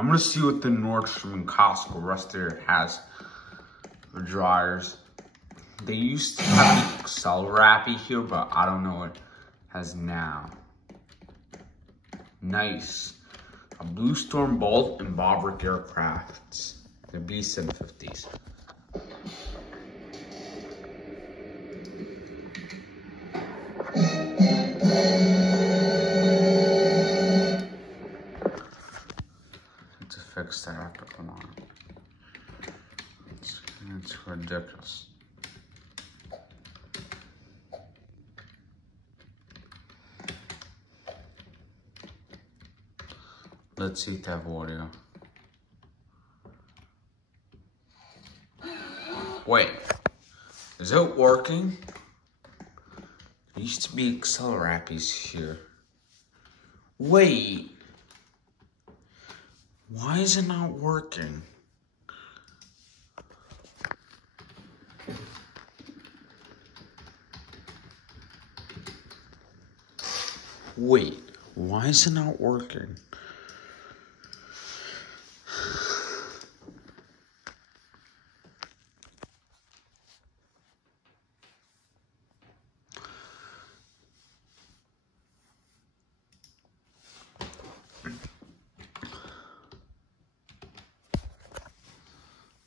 I'm gonna see what the Nordstrom and Costco rest there has for dryers. They used to have the Excel Wrappy here, but I don't know what it has now. Nice. A Bluestorm Bolt and Bobrick aircrafts. The B-750s. To fix that, but come on. It's ridiculous. Let's see if they have audio. Wait, is it working? There used to be Excel Wrappies here. Wait. Why is it not working? Wait, why is it not working?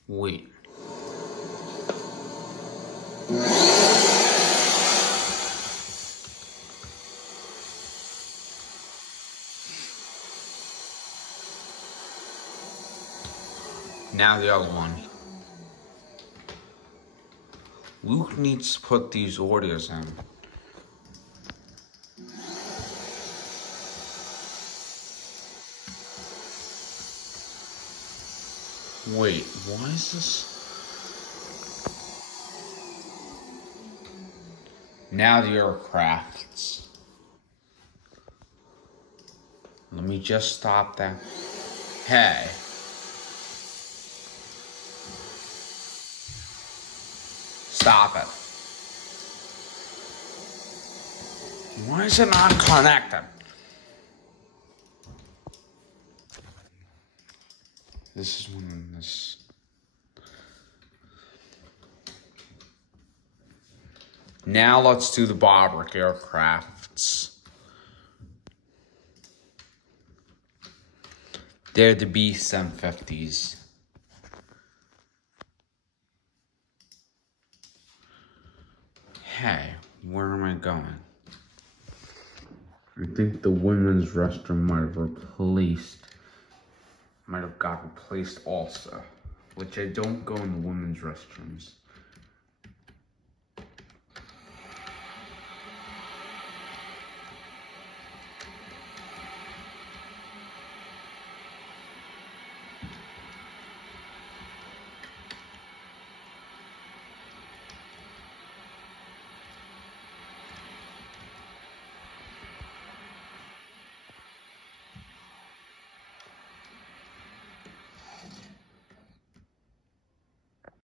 Wait. Now the other one. Luke needs to put these audios in. Wait, why is this? Now the aircrafts. Let me just stop that. Hey. Stop it. Why is it not connected? This is when this. Now let's do the Bobrick aircrafts. They're the B-750s. Hey, where am I going? I think the women's restroom might have got replaced also, which I don't go in the women's restrooms.